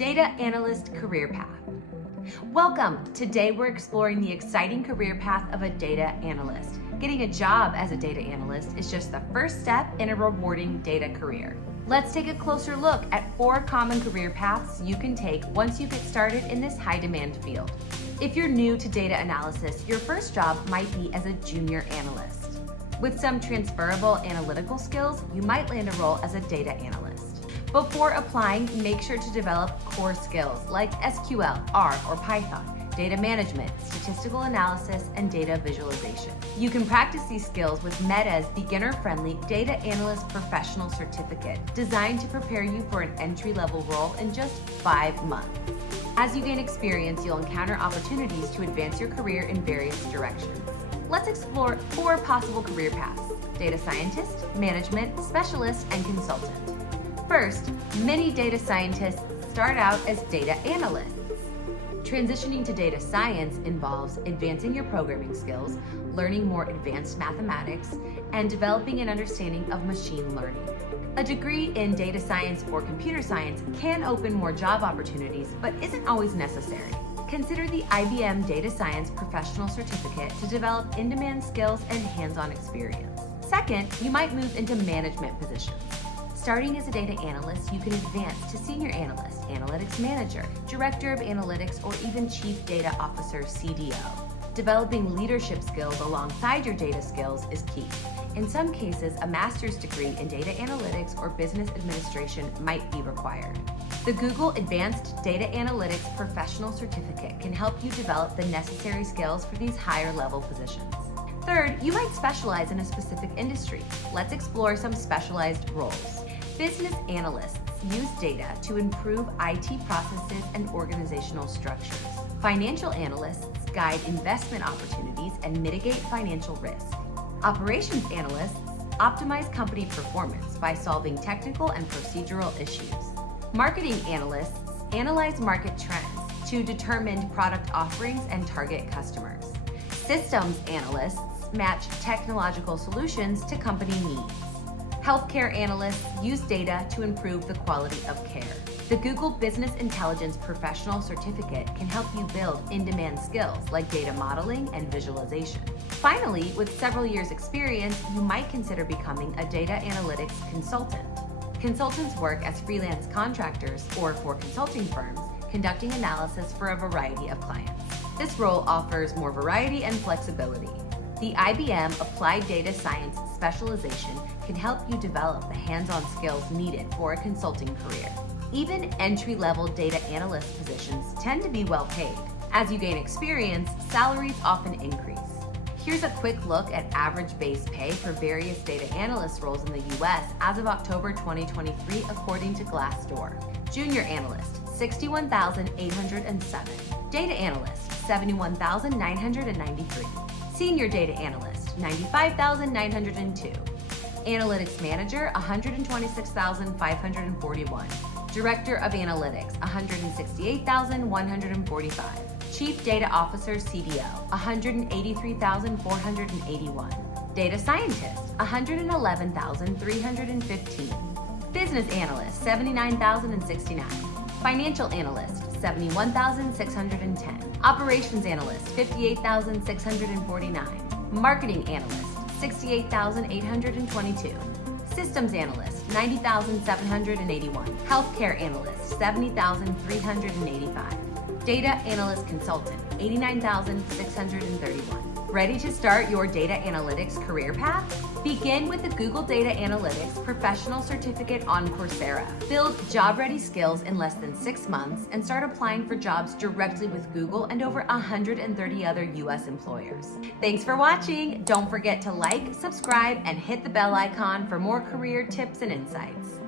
Data Analyst Career Path. Welcome! Today we're exploring the exciting career path of a data analyst. Getting a job as a data analyst is just the first step in a rewarding data career. Let's take a closer look at 4 common career paths you can take once you get started in this high-demand field. If you're new to data analysis, your first job might be as a junior analyst. With some transferable analytical skills, you might land a role as a data analyst. Before applying, make sure to develop core skills like SQL, R, or Python, data management, statistical analysis, and data visualization. You can practice these skills with Meta's beginner-friendly Data Analyst Professional Certificate, designed to prepare you for an entry-level role in just 5 months. As you gain experience, you'll encounter opportunities to advance your career in various directions. Let's explore 4 possible career paths: data scientist, management, specialist, and consultant. First, many data scientists start out as data analysts. Transitioning to data science involves advancing your programming skills, learning more advanced mathematics, and developing an understanding of machine learning. A degree in data science or computer science can open more job opportunities, but isn't always necessary. Consider the IBM Data Science Professional Certificate to develop in-demand skills and hands-on experience. Second, you might move into management positions. Starting as a data analyst, you can advance to senior analyst, analytics manager, director of analytics, or even chief data officer, CDO. Developing leadership skills alongside your data skills is key. In some cases, a master's degree in data analytics or business administration might be required. The Google Advanced Data Analytics Professional Certificate can help you develop the necessary skills for these higher-level positions. Third, you might specialize in a specific industry. Let's explore some specialized roles. Business analysts use data to improve IT processes and organizational structures. Financial analysts guide investment opportunities and mitigate financial risk. Operations analysts optimize company performance by solving technical and procedural issues. Marketing analysts analyze market trends to determine product offerings and target customers. Systems analysts match technological solutions to company needs. Healthcare analysts use data to improve the quality of care. The Google Business Intelligence Professional Certificate can help you build in-demand skills like data modeling and visualization. Finally, with several years' experience, you might consider becoming a data analytics consultant. Consultants work as freelance contractors or for consulting firms, conducting analysis for a variety of clients. This role offers more variety and flexibility. The IBM Applied Data Science specialization can help you develop the hands-on skills needed for a consulting career. Even entry-level data analyst positions tend to be well paid. As you gain experience, salaries often increase. Here's a quick look at average base pay for various data analyst roles in the US as of October 2023, according to Glassdoor. Junior analyst, $61,807. Data analyst, $71,993. Senior data analyst, $95,902. Analytics manager, $126,541. Director of analytics, $168,145. Chief data officer, CDO, $183,481. Data scientist, $111,315. Business analyst, $79,069. Financial analyst, $71,610. Operations analyst, $58,649. Marketing analyst, $68,822. Systems analyst, $90,781. Healthcare analyst, $70,385. Data analyst consultant, $89,631. Ready to start your data analytics career path? Begin with the Google Data Analytics Professional Certificate on Coursera. Build job-ready skills in less than 6 months and start applying for jobs directly with Google and over 130 other US employers. Thanks for watching. Don't forget to like, subscribe, and hit the bell icon for more career tips and insights.